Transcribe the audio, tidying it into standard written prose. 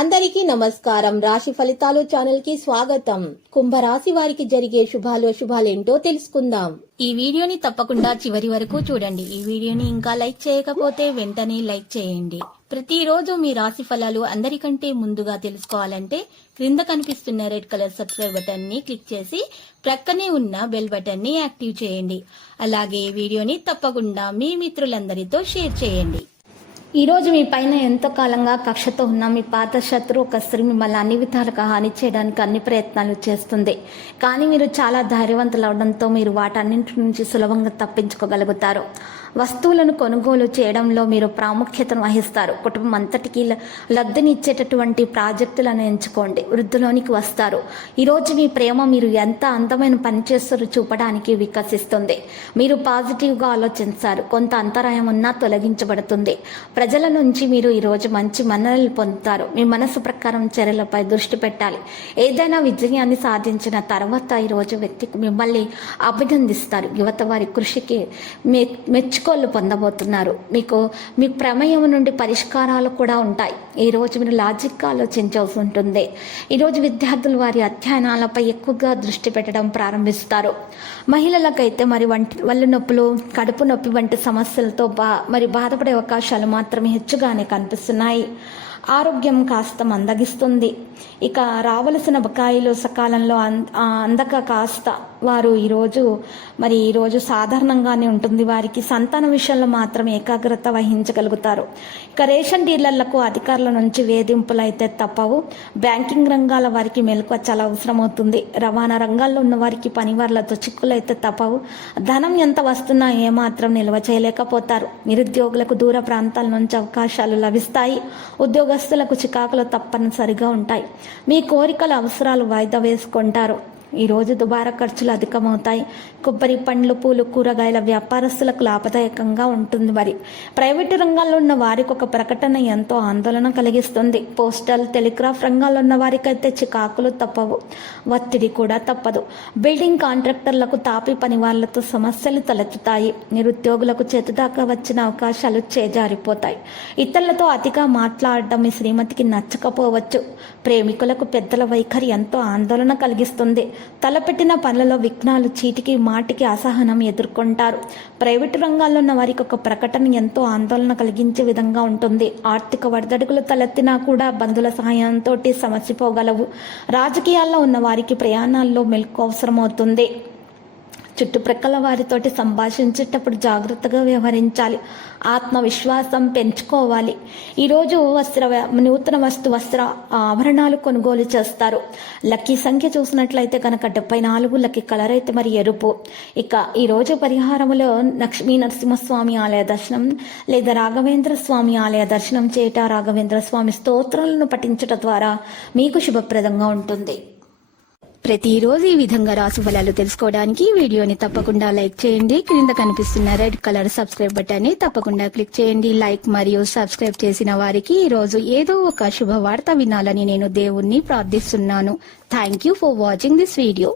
అందరికీ నమస్కారం. రాశి ఫలితాలు ఛానల్ కి స్వాగతం. కుంభరాశి వారికి జరిగే శుభాలేంటో తెలుసుకుందాం. ఈ వీడియోని తప్పకుండా చివరి వరకు చూడండి. ఈ వీడియోని ఇంకా లైక్ చేయకపోతే వెంటనే లైక్ చేయండి. ప్రతిరోజు మీ రాశి ఫలాలు అందరికంటే ముందుగా తెలుసుకోవాలంటే క్రింద కనిపిస్తున్న రెడ్ కలర్ సబ్స్క్రైబ్ బటన్ ని క్లిక్ చేసి ప్రక్కనే ఉన్న బెల్ బటన్ ని యాక్టివ్ చేయండి. అలాగే ఈ వీడియోని తప్పకుండా మీ మిత్రులందరితో షేర్ చేయండి. ఈ రోజు మీ పైన ఎంతో కాలంగా కక్షతో ఉన్న మీ పాత శత్రు ఒక స్త్రీ మిమ్మల్ని అన్ని విధాలుగా హాని చేయడానికి అన్ని ప్రయత్నాలు చేస్తుంది. కానీ మీరు చాలా ధైర్యవంతులు అవడంతో మీరు వాటన్నింటి నుంచి సులభంగా తప్పించుకోగలుగుతారు. వస్తువులను కొనుగోలు చేయడంలో మీరు ప్రాముఖ్యతను వహిస్తారు. కుటుంబం అంతటికీ లబ్ధినిచ్చేటటువంటి ప్రాజెక్టులను ఎంచుకోండి. వృద్ధిలోనికి వస్తారు. ఈరోజు మీ ప్రేమ మీరు ఎంత అందమైన పని చేస్తారో చూపడానికి వికసిస్తుంది. మీరు పాజిటివ్గా ఆలోచిస్తారు. కొంత అంతరాయం ఉన్నా తొలగించబడుతుంది. ప్రజల నుంచి మీరు ఈరోజు మంచి మన్ననలు పొందుతారు. మీ మనసు ప్రకారం చర్యలపై దృష్టి పెట్టాలి. ఏదైనా విజయాన్ని సాధించిన తర్వాత ఈరోజు వ్యక్తికి మిమ్మల్ని అభినందిస్తారు. యువత వారి కృషికి మెచ్చుకోలు పొందబోతున్నారు. మీ ప్రమేయం నుండి పరిష్కారాలు కూడా ఉంటాయి. ఈరోజు మీరు లాజిక్గా ఆలోచించాల్సి ఉంటుంది. ఈరోజు విద్యార్థులు వారి అధ్యయనాలపై ఎక్కువగా దృష్టి పెట్టడం ప్రారంభిస్తారు. మహిళలకైతే వల్లు నొప్పులు, కడుపు నొప్పి వంటి సమస్యలతో బాధపడే అవకాశాలు మాత్రమే హెచ్చుగానే కనిపిస్తున్నాయి. ఆరోగ్యం కాస్త మందగిస్తుంది. ఇక రావలసిన బకాయిలు సకాలంలో అందక కాస్త వారు ఈరోజు సాధారణంగానే ఉంటుంది. వారికి సంతాన విషయంలో మాత్రం ఏకాగ్రత వహించగలుగుతారు. ఇక రేషన్ డీలర్లకు అధికారుల నుంచి వేధింపులు అయితే తప్పవు. బ్యాంకింగ్ రంగాల వారికి మెలకువ చాలా అవసరమవుతుంది. రవాణా రంగాల్లో ఉన్న వారికి పనివార్లతో చిక్కులు అయితే తప్పవు. ధనం ఎంత వస్తున్నా ఏమాత్రం నిల్వ చేయలేకపోతారు. నిరుద్యోగులకు దూర ప్రాంతాల నుంచి అవకాశాలు లభిస్తాయి. ఉద్యోగస్తులకు చికాకులు తప్పనిసరిగా ఉంటాయి. మీ కోరికల అవసరాలు వాయిదా వేసుకుంటారు. ఈరోజు దుబారా ఖర్చులు అధికమవుతాయి. కొబ్బరి, పండ్లు, పూలు, కూరగాయల వ్యాపారస్తులకు లాభదాయకంగా ఉంటుంది. ప్రైవేటు రంగాల్లో ఉన్న వారికి ఒక ప్రకటన ఎంతో ఆందోళన కలిగిస్తుంది. పోస్టల్, టెలిగ్రాఫ్ రంగాల్లో ఉన్న వారికైతే చికాకులు తప్పవు. ఒత్తిడి కూడా తప్పదు. బిల్డింగ్ కాంట్రాక్టర్లకు తాపి పని వాళ్లతో సమస్యలు తలెత్తుతాయి. నిరుద్యోగులకు చేతుదాకా వచ్చిన అవకాశాలు చేజారిపోతాయి. ఇతరులతో అతిగా మాట్లాడడం మీ శ్రీమతికి నచ్చకపోవచ్చు. ప్రేమికులకు పెద్దల వైఖరి ఎంతో ఆందోళన కలిగిస్తుంది. తలపెట్టిన పనులలో విఘ్నాలు, చీటికి మాటికి అసహనం ఎదుర్కొంటారు. ప్రైవేటు రంగాల్లో ఉన్న వారికి ఒక ప్రకటన ఎంతో ఆందోళన కలిగించే విధంగా ఉంటుంది. ఆర్థిక వడదడుగులు తలెత్తినా కూడా బంధువుల సహాయంతో సమసిపోగలవు. రాజకీయాల్లో ఉన్న వారికి ప్రయాణాల్లో మెలకు అవసరమవుతుంది. చుట్టుప్రక్కల వారితోటి సంభాషించేటప్పుడు జాగ్రత్తగా వ్యవహరించాలి. ఆత్మవిశ్వాసం పెంచుకోవాలి. ఈరోజు నూతన వస్త్ర ఆభరణాలు కొనుగోలు చేస్తారు. లక్కీ సంఖ్య చూసినట్లయితే కనుక 74, లక్కీ కలర్ అయితే మరి ఎరుపు. ఇక ఈరోజు పరిహారములో లక్ష్మీ నరసింహస్వామి ఆలయ దర్శనం లేదా రాఘవేంద్ర స్వామి ఆలయ దర్శనం చేయట, రాఘవేంద్ర స్వామి స్తోత్రాలను పఠించడం ద్వారా మీకు శుభప్రదంగా ఉంటుంది. ప్రతిరోజు ఈ విధంగా రాశి ఫలాలు తెలుసుకోవడానికి వీడియోని తప్పకుండా లైక్ చేయండి. క్రింద కనిపిస్తున్న రెడ్ కలర్ సబ్స్క్రైబ్ బటన్ ని తప్పకుండా క్లిక్ చేయండి. లైక్ మరియు సబ్స్క్రైబ్ చేసిన వారికి ఈ రోజు ఏదో ఒక శుభవార్త వినాలని నేను దేవుణ్ణి ప్రార్థిస్తున్నాను. Thank you for watching this video.